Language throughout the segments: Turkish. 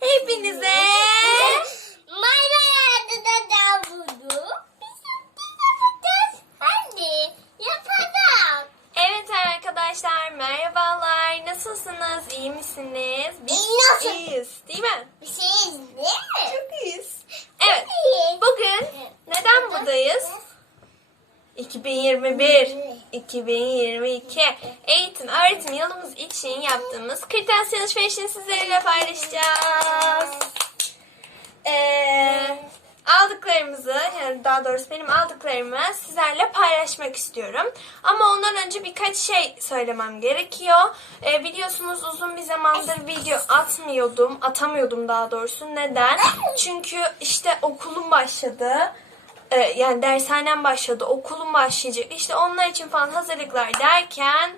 Hepinize Mayma yardıda da buldu. Biz yapacağız. Hadi yapalım. Evet arkadaşlar merhabalar. Nasılsınız? İyi misiniz? Biz İyi, nasıl? iyiyiz değil mi? Bir şey değil mi? Çok iyiyiz. Evet. İyi. Bugün neden buradayız? 2021 2022 eğitim öğretim yılımız için kırtasiye alışverişini sizlerle paylaşacağız. Ee, aldıklarımızı yani daha doğrusu benim aldıklarımı sizlerle paylaşmak istiyorum. Ama ondan önce birkaç şey söylemem gerekiyor. Ee, biliyorsunuz uzun bir zamandır video atmıyordum. Atamıyordum daha doğrusu. Neden? Çünkü işte okulum başladı. Ee, yani dershanem başladı. Okulum başlayacak. İşte onlar için falan hazırlıklar derken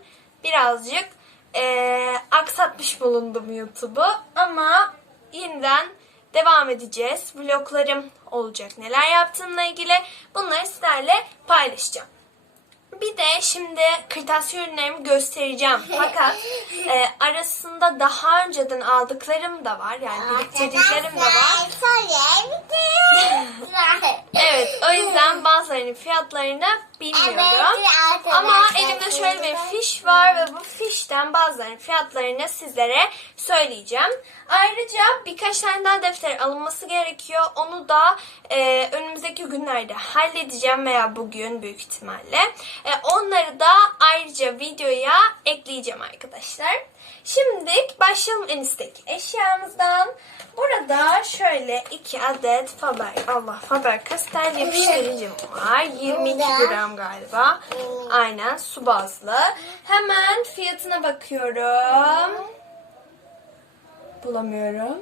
birazcık ee, aksatmış bulundum YouTube'u. Ama yeniden devam edeceğiz. Vloglarım olacak. Neler yaptığımla ilgili bunları sizlerle paylaşacağım. Bir de şimdi kırtasiye ürünlerimi göstereceğim. Fakat e, arasında daha önceden aldıklarım da var. Yani biriktirdiklerim de var. Evet o yüzden bazılarının fiyatlarını bilmiyorum. Evet, Ama elimde şöyle bir fiş var ve bu fişten bazılarının fiyatlarını sizlere söyleyeceğim. Ayrıca birkaç tane daha defter alınması gerekiyor. Onu da e, önümüzdeki günlerde halledeceğim veya bugün büyük ihtimalle. E, onları da ayrıca videoya ekleyeceğim arkadaşlar. Şimdi başlayalım en üstteki eşyamızdan. Burada şöyle iki adet Faber, Allah Faber Castell yapıştırıcım var. 22 gram galiba. Aynen su bazlı. Hemen fiyatına bakıyorum. Bulamıyorum.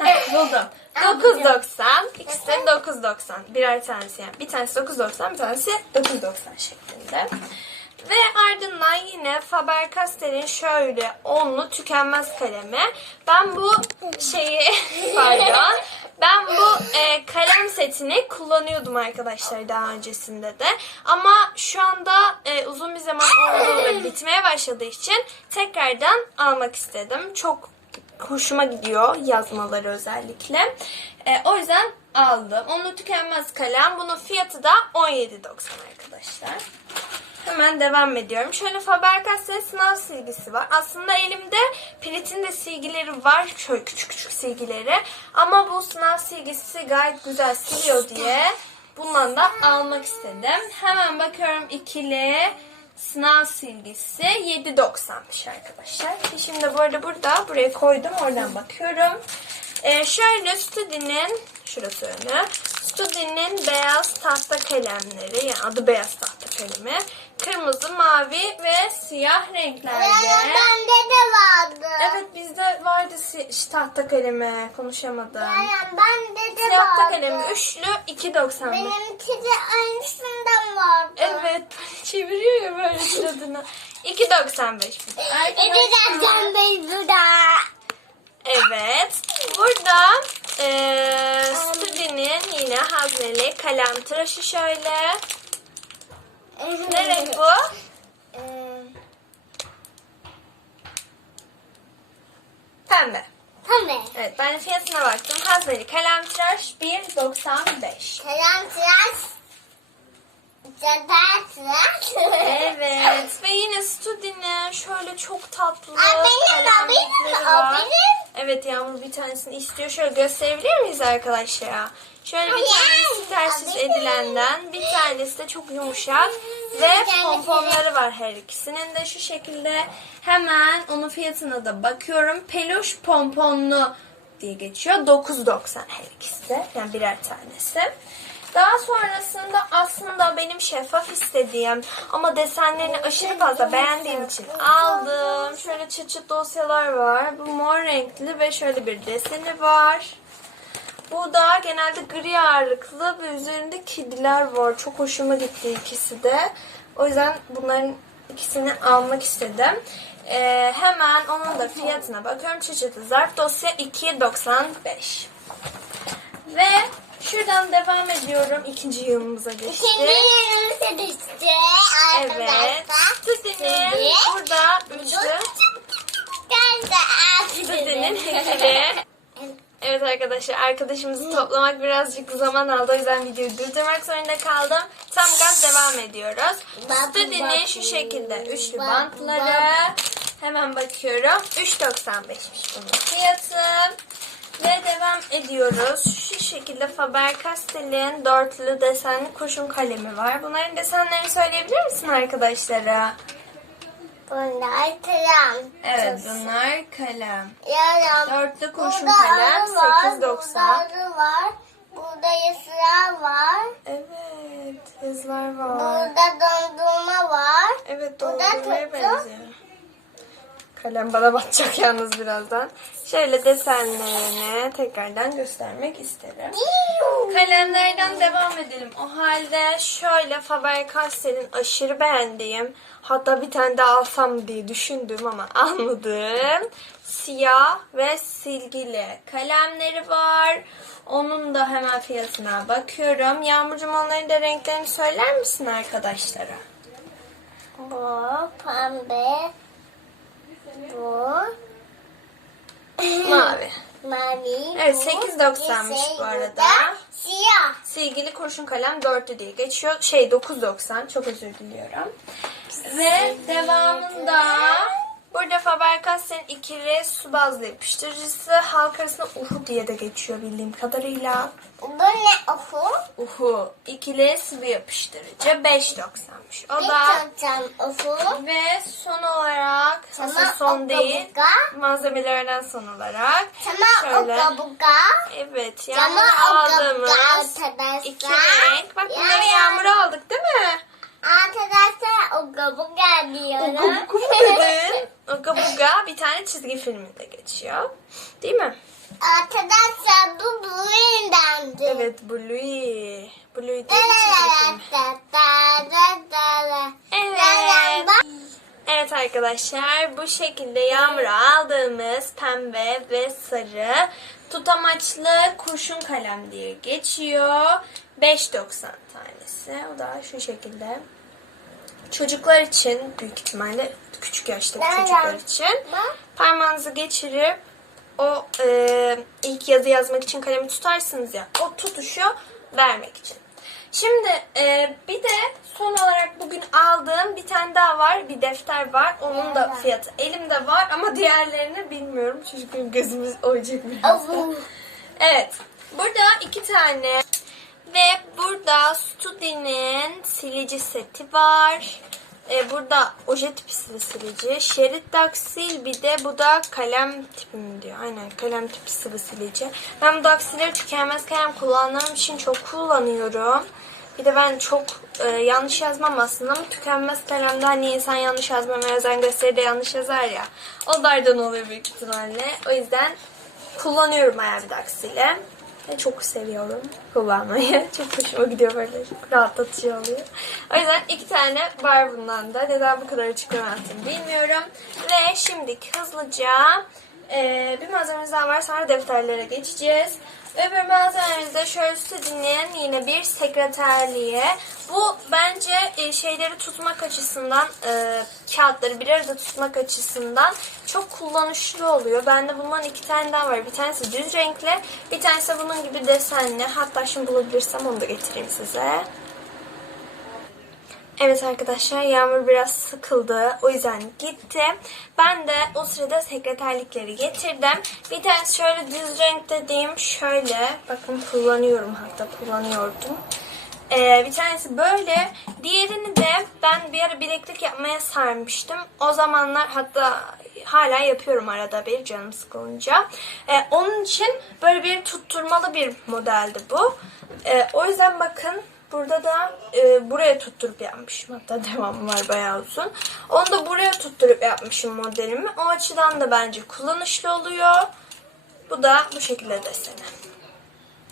evet buldum. 9.90. İkisi de 9.90. Birer tanesi yani. Bir tanesi 9.90 bir tanesi 9.90 şeklinde. Ve ardından yine Faber-Castell'in şöyle onlu tükenmez kalemi. Ben bu şeyi pardon. Ben bu e, kalem setini kullanıyordum arkadaşlar daha öncesinde de. Ama şu anda e, uzun bir zaman oldu ve bitmeye başladığı için tekrardan almak istedim. Çok hoşuma gidiyor yazmaları özellikle. E, o yüzden aldım. Onlu tükenmez kalem. Bunun fiyatı da 17.90 arkadaşlar. Hemen devam ediyorum. Şöyle Faber-Castell sınav silgisi var. Aslında elimde Pilit'in de silgileri var. Şöyle küçük küçük silgileri. Ama bu sınav silgisi gayet güzel siliyor diye bundan da almak istedim. Hemen bakıyorum ikili sınav silgisi 7.90'mış arkadaşlar. Şimdi bu arada burada buraya koydum. Oradan bakıyorum. Ee, şöyle Studi'nin şurası önü. Studi'nin beyaz tahta kalemleri yani adı beyaz tahta kalemi. Kırmızı, mavi ve siyah renklerde. Bende de vardı. Evet bizde vardı si- tahta kalemi. Konuşamadım. Aynen bende de Siyah tahta vardı. kalemi üçlü 2.95. Benimki de aynısından vardı. Evet çeviriyor ya böyle suratını. 2.95 bir de. Arkadaşlar ben burada. Evet. Burada eee Studi'nin yine hazneli kalem tıraşı şöyle. Ne renk bu? Ee, Pembe. Tamam. Evet ben de fiyatına baktım. Hazneli kalem tıraş 1.95. Selam tıraş. Cadı tıraş. Evet ve yine Studi'nin şöyle çok tatlı Aa, benim, o benim, kalemlikleri o var. benim. Evet Yağmur bir tanesini istiyor. Şöyle gösterebilir miyiz arkadaşlar? Şöyle bir Hayır, tanesi tersiz o benim. edilenden, bir tanesi de çok yumuşak ve pomponları var her ikisinin de şu şekilde. Hemen onun fiyatına da bakıyorum. Peluş pomponlu diye geçiyor. 9.90 her ikisi de. Yani birer tanesi. Daha sonrasında aslında benim şeffaf istediğim ama desenlerini aşırı fazla beğendiğim için aldım. Şöyle çıt çıt dosyalar var. Bu mor renkli ve şöyle bir deseni var. Bu da genelde gri ağırlıklı ve üzerinde kediler var. Çok hoşuma gitti ikisi de. O yüzden bunların ikisini almak istedim. Ee, hemen onun da fiyatına bakıyorum. Çıçıtı zarf dosya 2.95. Ve şuradan devam ediyorum. İkinci yılımıza geçti. yerimize düştü Evet. arkadaşlar. Sütünün burada üçlü Studi'nin ikili. Evet arkadaşlar arkadaşımızı toplamak birazcık zaman aldı. O yüzden videoyu durdurmak zorunda kaldım. Tam gaz devam ediyoruz. Studi'nin şu şekilde üçlü bantları. Hemen bakıyorum. 3.95'miş bunun fiyatı. Ve devam ediyoruz. Şu şekilde Faber-Castell'in dörtlü desenli kurşun kalemi var. Bunların desenlerini söyleyebilir misin arkadaşlara? Bunlar tram. Evet bunlar kalem. Yaram. Dörtlü kurşun Burada kalem var, 8.90. Burada var. Burada yasılar var. Evet, yazılar var. Burada dondurma var. Evet, dondurmaya benziyor. Kalem bana batacak yalnız birazdan. Şöyle desenlerini tekrardan göstermek isterim. Kalemlerden devam edelim. O halde şöyle Faber-Castell'in aşırı beğendiğim, hatta bir tane daha alsam diye düşündüm ama almadım. Siyah ve silgili kalemleri var. Onun da hemen fiyatına bakıyorum. Yağmurcuğum onların da renklerini söyler misin arkadaşlara? Bu pembe. Bu Mavi. Mavi. Evet, bu 8.90'mış yeşil, bu arada. da Siyah. Silgili kurşun kalem 4'lü diye geçiyor. Şey 9.90 çok özür diliyorum. Ve devamında burada Faber-Castell'in ikili su bazlı yapıştırıcısı halk arasında Uhu diye de geçiyor bildiğim kadarıyla. Bu ne oku? Uhu ikili sıvı yapıştırıcı 5.90'mış. O da oku. ve son olarak aslında son değil malzemelerden son olarak Tamam şöyle kabuka. Evet, Tamam, yağmur aldığımız arkadaşlar. iki renk. Bak bunları Ya, yağmur aldık değil mi? Arkadaşlar o kabuka diyorum. Oku mu dedin? Oka buga bir tane çizgi filminde geçiyor. Değil mi? Arkadaşlar bu buyundandı. Evet, Bluey. Bluey diye bir çizgi film. Evet. Evet arkadaşlar bu şekilde yağmura aldığımız pembe ve sarı tutamaçlı kurşun kalem diye geçiyor. 5.90 tanesi. O da şu şekilde. Çocuklar için büyük ihtimalle küçük yaştaki çocuklar için parmağınızı geçirip o e, ilk yazı yazmak için kalemi tutarsınız ya o tutuşu vermek için. Şimdi e, bir de son olarak bugün aldığım bir tane daha var. Bir defter var. Onun da fiyatı elimde var ama diğerlerini bilmiyorum. Çocukların gözümüz oyacak biraz. da. Evet. Burada iki tane ve burada Studi'nin silici seti var. Ee, burada oje tipi silici. Şerit daksil bir de bu da kalem tipi mi diyor. Aynen kalem tipi sıvı silici. Ben bu daksileri tükenmez kalem kullandığım için çok kullanıyorum. Bir de ben çok e, yanlış yazmam aslında ama tükenmez kalemde hani insan yanlış yazmamaya özen gösterir de yanlış yazar ya. Onlardan oluyor büyük ihtimalle. O yüzden kullanıyorum bayağı bir daksiyle. Çok seviyorum kullanmayı. Çok hoşuma gidiyor böyle. Çok rahatlatıcı oluyor. O yüzden iki tane var bundan da. Neden bu kadar açıklama yaptım bilmiyorum. Ve şimdi hızlıca e, bir malzememiz daha var. Sonra defterlere geçeceğiz. Öbür malzememiz de şöyle Studi'nin yine bir sekreterliğe. Bu bence e, şeyleri tutmak açısından, e, kağıtları bir arada tutmak açısından çok kullanışlı oluyor. Bende bundan iki tane daha var. Bir tanesi düz renkli, bir tanesi bunun gibi desenli. Hatta şimdi bulabilirsem onu da getireyim size. Evet arkadaşlar Yağmur biraz sıkıldı. O yüzden gitti. Ben de o sırada sekreterlikleri getirdim. Bir tanesi şöyle düz renk dediğim şöyle. Bakın kullanıyorum hatta kullanıyordum. Ee, bir tanesi böyle. Diğerini de ben bir ara bileklik yapmaya sarmıştım. O zamanlar hatta hala yapıyorum arada bir canım sıkılınca. Ee, onun için böyle bir tutturmalı bir modeldi bu. Ee, o yüzden bakın Burada da e, buraya tutturup yapmışım. Hatta devamı var bayağı uzun. Onu da buraya tutturup yapmışım modelimi. O açıdan da bence kullanışlı oluyor. Bu da bu şekilde deseni.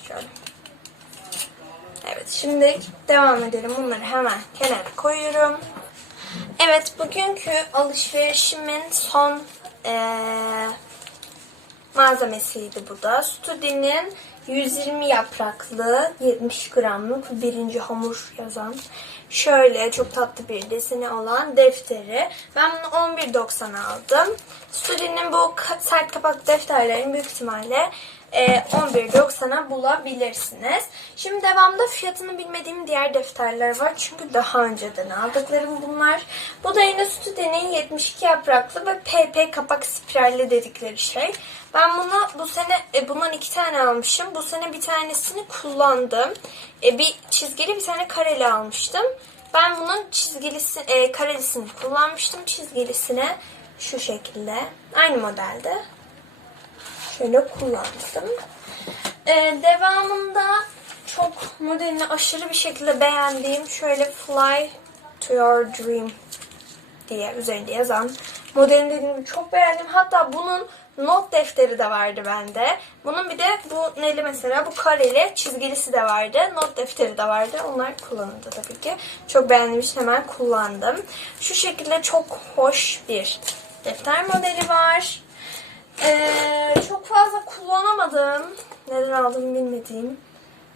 Şöyle. Evet şimdi devam edelim. Bunları hemen kenara koyuyorum. Evet bugünkü alışverişimin son eee malzemesiydi bu da. Studi'nin 120 yapraklı 70 gramlık birinci hamur yazan şöyle çok tatlı bir deseni olan defteri. Ben bunu 11.90 aldım. Studi'nin bu sert kapak defterlerini büyük ihtimalle 11.90'a bulabilirsiniz. Şimdi devamda fiyatını bilmediğim diğer defterler var. Çünkü daha önceden aldıklarım bunlar. Bu da yine Studi'nin 72 yapraklı ve PP kapak spiralli dedikleri şey. Ben bunu bu sene e, bundan iki tane almışım. Bu sene bir tanesini kullandım. E, bir çizgili bir tane kareli almıştım. Ben bunun çizgilisi, e, karelisini kullanmıştım. Çizgilisine şu şekilde. Aynı modelde şöyle kullandım. Ee, devamında çok modelini aşırı bir şekilde beğendiğim şöyle Fly to Your Dream diye üzerinde yazan modelini dediğim gibi çok beğendim. Hatta bunun not defteri de vardı bende. Bunun bir de bu neli mesela bu kareli çizgilisi de vardı. Not defteri de vardı. Onlar kullanıldı tabii ki. Çok beğendiğim için hemen kullandım. Şu şekilde çok hoş bir defter modeli var. Ee, çok fazla kullanamadım. Neden aldığımı bilmediğim.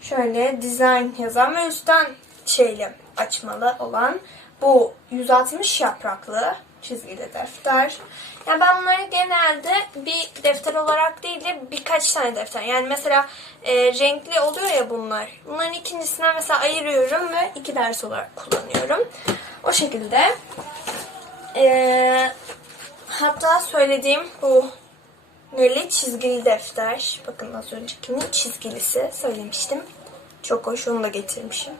Şöyle design yazan ve üstten şeyli açmalı olan bu 160 yapraklı çizgili defter. Yani ben bunları genelde bir defter olarak değil de birkaç tane defter. Yani mesela e, renkli oluyor ya bunlar. Bunların ikincisine mesela ayırıyorum ve iki ders olarak kullanıyorum. O şekilde. Ee, hatta söylediğim bu Neli çizgili defter. Bakın az öncekinin çizgilisi söylemiştim. Çok hoş onu da getirmişim.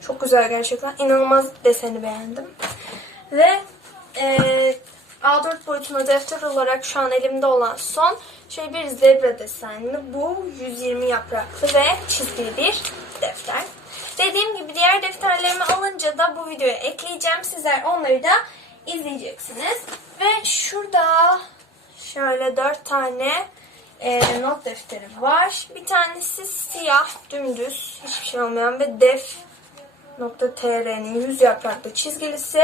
Çok güzel gerçekten. İnanılmaz deseni beğendim. Ve e, A4 boyutunda defter olarak şu an elimde olan son şöyle bir zebra desenli bu 120 yapraklı ve çizgili bir defter. Dediğim gibi diğer defterlerimi alınca da bu videoya ekleyeceğim. Sizler onları da izleyeceksiniz. Ve şurada Şöyle dört tane e, not defteri var. Bir tanesi siyah, dümdüz, hiçbir şey olmayan ve def .tr'nin 100 yapraklı çizgilisi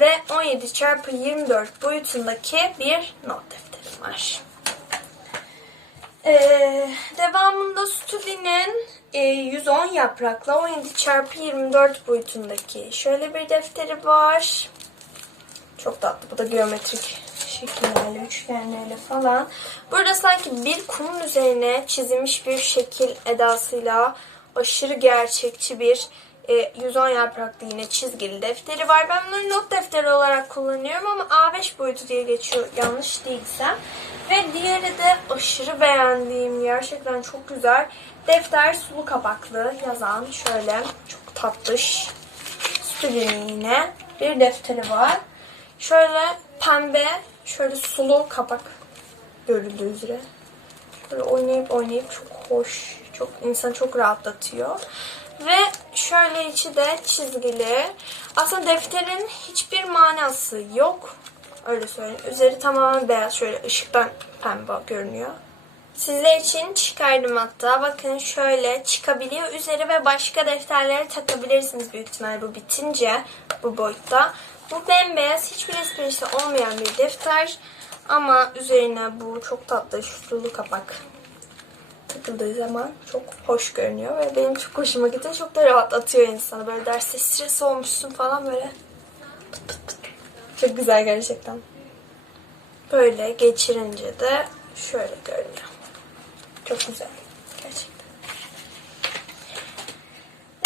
ve 17 x 24 boyutundaki bir not defteri var. Ee, devamında Studi'nin e, 110 yapraklı 17 x 24 boyutundaki şöyle bir defteri var. Çok tatlı. Bu da geometrik şekillerle, üçgenlerle falan. Burada sanki bir kumun üzerine çizilmiş bir şekil edasıyla aşırı gerçekçi bir e, 110 yapraklı yine çizgili defteri var. Ben bunları not defteri olarak kullanıyorum ama A5 boyutu diye geçiyor yanlış değilsem. Ve diğeri de aşırı beğendiğim gerçekten çok güzel. Defter sulu kapaklı yazan şöyle çok tatlış Stüdyo'nun yine bir defteri var. Şöyle pembe, şöyle sulu kapak görüldüğü üzere. Böyle oynayıp oynayıp çok hoş, çok insanı çok rahatlatıyor. Ve şöyle içi de çizgili. Aslında defterin hiçbir manası yok. Öyle söyleyeyim. Üzeri tamamen beyaz. Şöyle ışıktan pembe görünüyor. Sizler için çıkardım hatta. Bakın şöyle çıkabiliyor üzeri ve başka defterlere takabilirsiniz büyük ihtimal bu bitince bu boyutta. Bu bembeyaz hiçbir esprisi olmayan bir defter. Ama üzerine bu çok tatlı şutulu kapak takıldığı zaman çok hoş görünüyor ve benim çok hoşuma gidiyor. Çok da rahatlatıyor insanı. Böyle derste stres olmuşsun falan böyle. Çok güzel gerçekten. Böyle geçirince de şöyle görünüyor. Çok güzel. Gerçekten.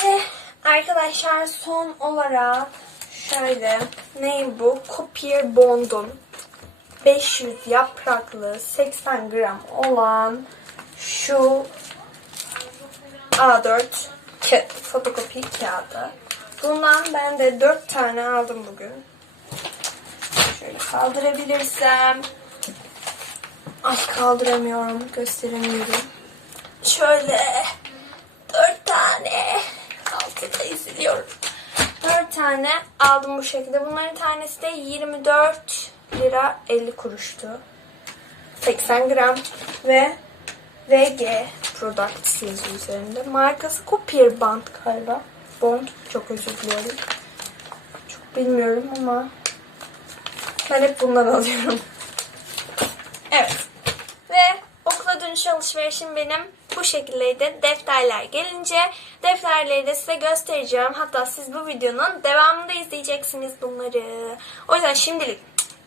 Ve arkadaşlar son olarak şöyle ne bu? Copier Bond'un 500 yapraklı 80 gram olan şu A4 kağıt, fotokopi kağıdı. Bundan ben de 4 tane aldım bugün. Şöyle kaldırabilirsem. Ay kaldıramıyorum, gösteremiyorum. Şöyle 4 tane altıda izliyorum. 4 tane aldım bu şekilde. Bunların tanesi de 24 lira 50 kuruştu. 80 gram ve VG Products yazıyor üzerinde. Markası Copier Bond galiba. Bond. Çok özür diliyorum. Çok bilmiyorum ama ben hep bundan alıyorum. Evet. Ve okula dönüş alışverişim benim bu şekildeydi. Defterler gelince defterleri de size göstereceğim. Hatta siz bu videonun devamında izleyeceksiniz bunları. O yüzden şimdilik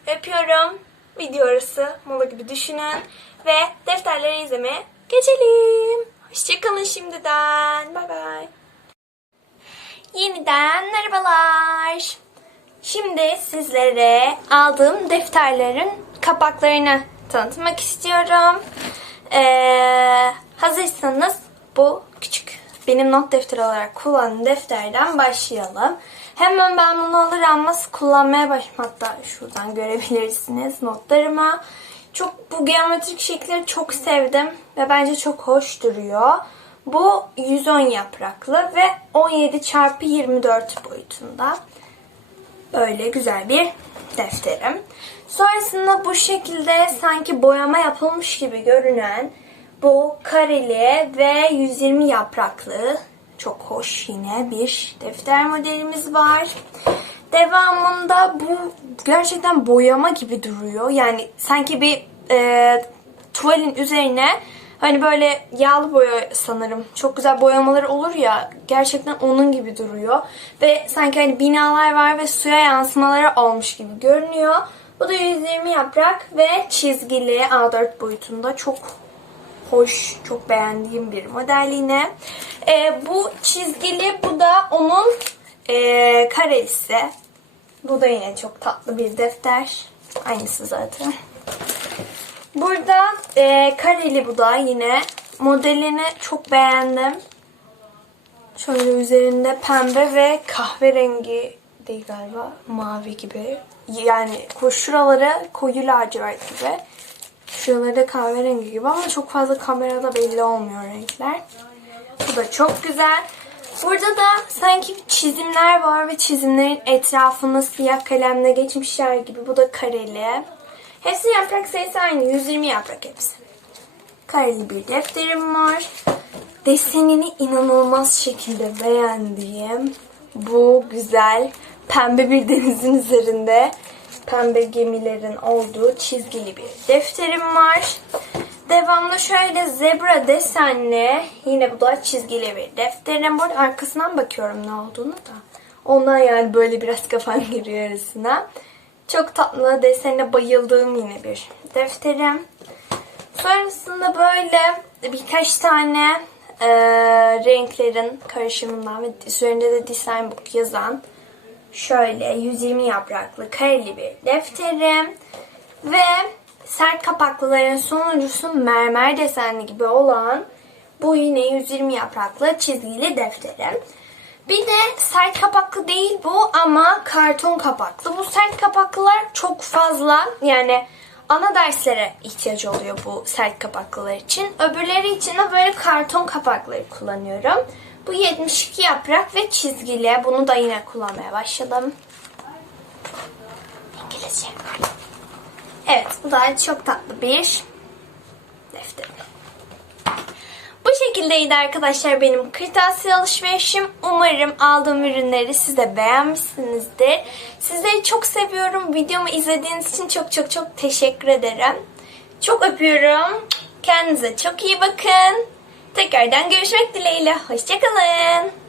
öpüyorum. Video arası mola gibi düşünün. Ve defterleri izlemeye geçelim. Hoşçakalın şimdiden. Bay bay. Yeniden merhabalar. Şimdi sizlere aldığım defterlerin kapaklarını tanıtmak istiyorum. Ee, hazırsanız bu küçük benim not defteri olarak kullandığım defterden başlayalım. Hemen ben bunu alır almaz kullanmaya başladım. Hatta şuradan görebilirsiniz notlarıma. Çok bu geometrik şekilleri çok sevdim ve bence çok hoş duruyor. Bu 110 yapraklı ve 17 çarpı 24 boyutunda. Böyle güzel bir defterim. Sonrasında bu şekilde sanki boyama yapılmış gibi görünen bu kareli ve 120 yapraklı çok hoş yine bir defter modelimiz var. Devamında bu gerçekten boyama gibi duruyor. Yani sanki bir e, tuvalin üzerine hani böyle yağlı boya sanırım. Çok güzel boyamaları olur ya gerçekten onun gibi duruyor. Ve sanki hani binalar var ve suya yansımaları olmuş gibi görünüyor. Bu da 120 yaprak ve çizgili A4 boyutunda çok hoş, çok beğendiğim bir model yine. Ee, bu çizgili, bu da onun ee, karelisi. Bu da yine çok tatlı bir defter. Aynısı zaten. Burada ee, kareli bu da yine. Modelini çok beğendim. Şöyle üzerinde pembe ve kahverengi değil galiba. Mavi gibi. Yani şuraları koyu lacivert gibi. Şuraları da kahverengi gibi ama çok fazla kamerada belli olmuyor renkler. Bu da çok güzel. Burada da sanki çizimler var ve çizimlerin etrafını siyah kalemle geçmişler gibi. Bu da kareli. Hepsi yaprak sayısı aynı. 120 yaprak hepsi. Kareli bir defterim var. Desenini inanılmaz şekilde beğendiğim bu güzel pembe bir denizin üzerinde pembe gemilerin olduğu çizgili bir defterim var. Devamlı şöyle zebra desenli yine bu da çizgili bir defterim. Arada arkasından bakıyorum ne olduğunu da. Ondan yani böyle biraz kafam giriyor arasına. Çok tatlı desenine bayıldığım yine bir defterim. Sonrasında böyle birkaç tane e, renklerin karışımından ve üzerinde de design book yazan şöyle 120 yapraklı kareli bir defterim ve sert kapaklıların sonuncusu mermer desenli gibi olan bu yine 120 yapraklı çizgili defterim. Bir de sert kapaklı değil bu ama karton kapaklı. Bu sert kapaklılar çok fazla yani ana derslere ihtiyaç oluyor bu sert kapaklılar için. Öbürleri için de böyle karton kapakları kullanıyorum. Bu 72 yaprak ve çizgili. Bunu da yine kullanmaya başladım. İngilizce. Evet bu da çok tatlı bir defterim. Bu şekildeydi arkadaşlar benim kırtasiye alışverişim. Umarım aldığım ürünleri siz de beğenmişsinizdir. Sizleri çok seviyorum. Videomu izlediğiniz için çok çok çok teşekkür ederim. Çok öpüyorum. Kendinize çok iyi bakın. Tekrardan görüşmek dileğiyle. Hoşçakalın.